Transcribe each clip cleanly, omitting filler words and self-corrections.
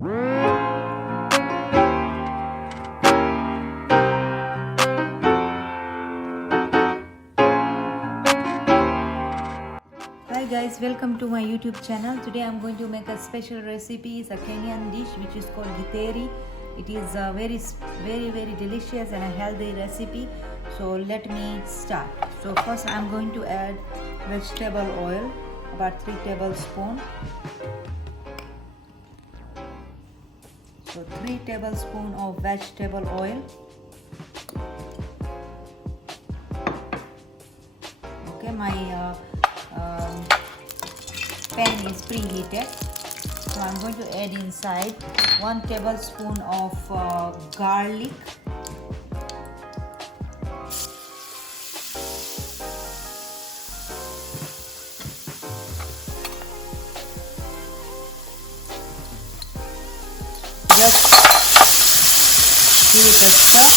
Hi guys, welcome to my YouTube channel. Today I'm going to make a special recipe. It's a Kenyan dish which is called githeri. It is a very delicious and a healthy recipe. So let me start. So first I'm going to add vegetable oil, about 3 tablespoons. So 3 tablespoons of vegetable oil. Okay, my pan is preheated. So I'm going to add inside 1 tablespoon of garlic, just give it a stir.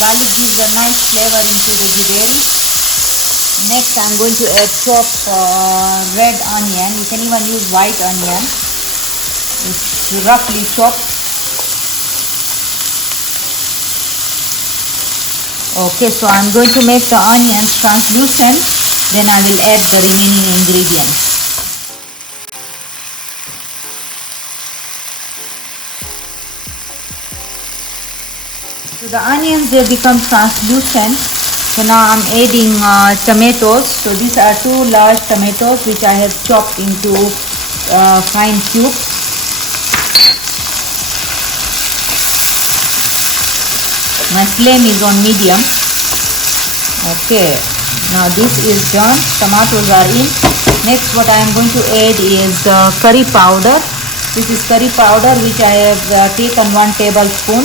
Garlic gives a nice flavor into the githeri. Next I'm going to add chopped red onion. You can even use white onion. It's roughly chopped. Okay, so I'm going to make the onions translucent. Then I will add the remaining ingredients. So the onions, they become translucent. So now I'm adding tomatoes. So these are 2 large tomatoes which I have chopped into fine cubes. My flame is on medium. Okay, now this is done. Tomatoes are in. Next what I am going to add is curry powder. This is curry powder which I have taken 1 tablespoon.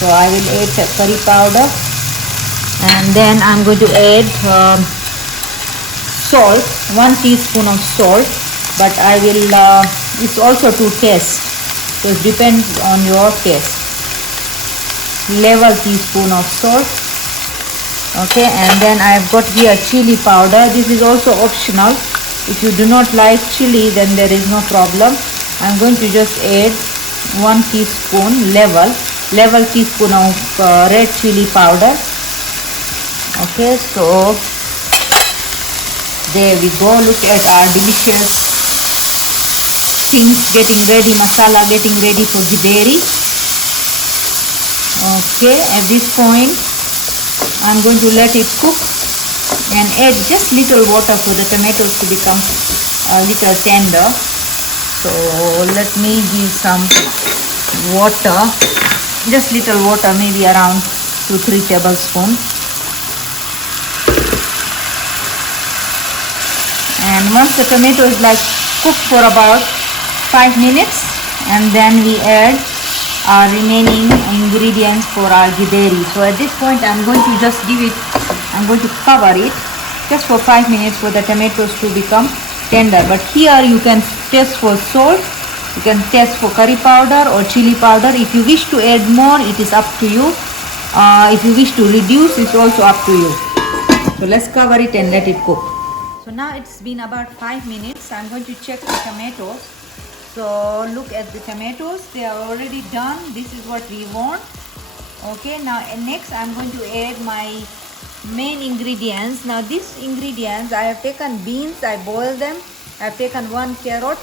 So I will add curry powder, and then I'm going to add salt, 1 teaspoon of salt, but I will, it's also to taste, so it depends on your taste. Level teaspoon of salt. Okay, and then I've got here chili powder. This is also optional. If you do not like chili, then there is no problem. I'm going to just add 1 teaspoon level teaspoon of red chili powder. Okay, so there we go. Look at our delicious things getting ready, masala getting ready for githeri. Okay, at this point I'm going to let it cook and add just little water for the tomatoes to become a little tender. So let me give some water, just little water, maybe around 2-3 tablespoons. And once the tomato is like cooked for about 5 minutes, and then we add our remaining ingredients for our githeri. So at this point I'm going to just I'm going to cover it just for 5 minutes for the tomatoes to become tender. But here you can taste for salt, you can taste for curry powder or chili powder. If you wish to add more, it is up to you. If you wish to reduce, it's also up to you. So let's cover it and let it cook. So now it's been about 5 minutes. I'm going to check the tomatoes. So look at the tomatoes, they are already done. This is what we want. Okay, now next I'm going to add my main ingredients. Now these ingredients, I have taken beans, I boiled them. I have taken 1 carrot.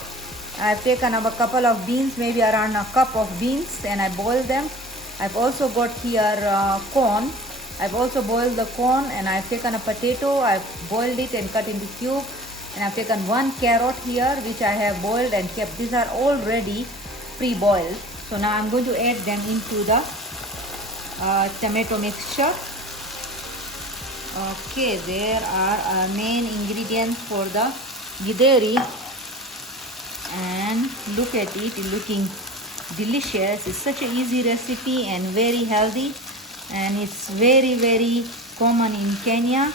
I have taken a couple of beans, maybe around a cup of beans, and I boiled them. I've also got here corn. I've also boiled the corn, and I've taken a potato. I've boiled it and cut into cube. And I've taken 1 carrot here which I have boiled and kept. These are already pre-boiled. So now I'm going to add them into the tomato mixture. Okay, there are our main ingredients for the githeri, and look at it, looking delicious. It's such an easy recipe and very healthy, and it's very common in Kenya.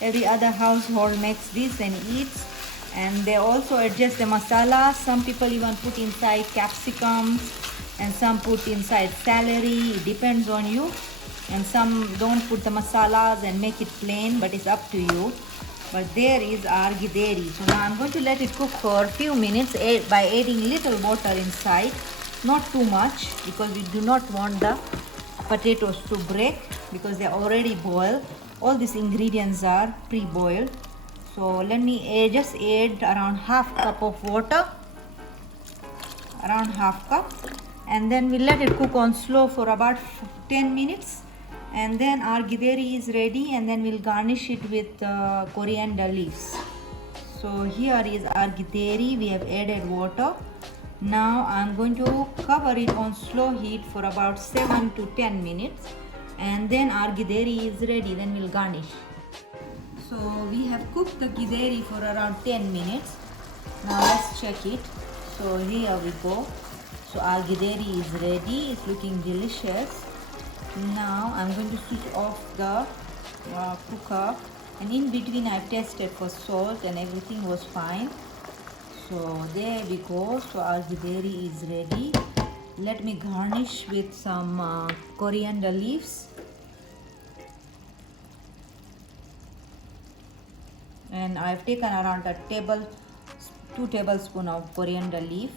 Every other household makes this and eats, and they also adjust the masala. Some people even put inside capsicums, and some put inside celery. It depends on you. and some don't put the masalas and make it plain, but it's up to you. But there is our githeri. So now I'm going to let it cook for a few minutes by adding little water inside, not too much, because we do not want the potatoes to break because they're already boiled. All these ingredients are pre-boiled. So let me just add around half cup of water, around half cup, and then we let it cook on slow for about 10 minutes. And then our githeri is ready, and then we'll garnish it with coriander leaves. So here is our githeri. We have added water. Now I'm going to cover it on slow heat for about 7 to 10 minutes, and then our githeri is ready. Then we'll garnish. So we have cooked the githeri for around 10 minutes. Now let's check it. So here we go. So our githeri is ready. It's looking delicious. Now I'm going to switch off the cooker, and in between I've tested for salt and everything was fine. So there we go. So our githeri is ready. Let me garnish with some coriander leaves, and I've taken around 2 tablespoons of coriander leaf.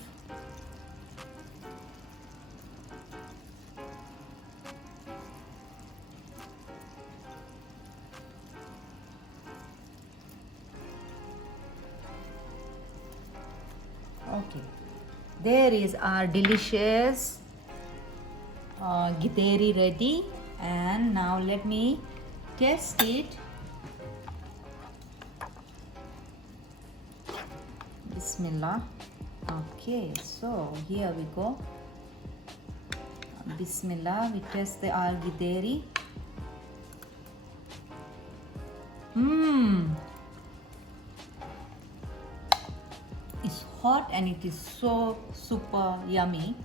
Okay, there is our delicious githeri ready, and now let me test it. Bismillah. Okay, so here we go. Bismillah, we test our githeri. It's hot and it is so super yummy.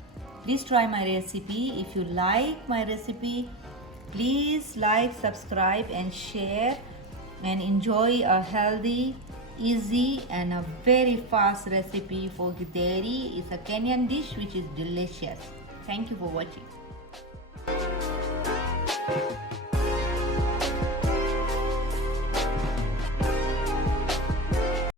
Please try my recipe. If you like my recipe, please like, subscribe and share, and enjoy a healthy, easy and a very fast recipe for githeri. It's a Kenyan dish which is delicious. Thank you for watching.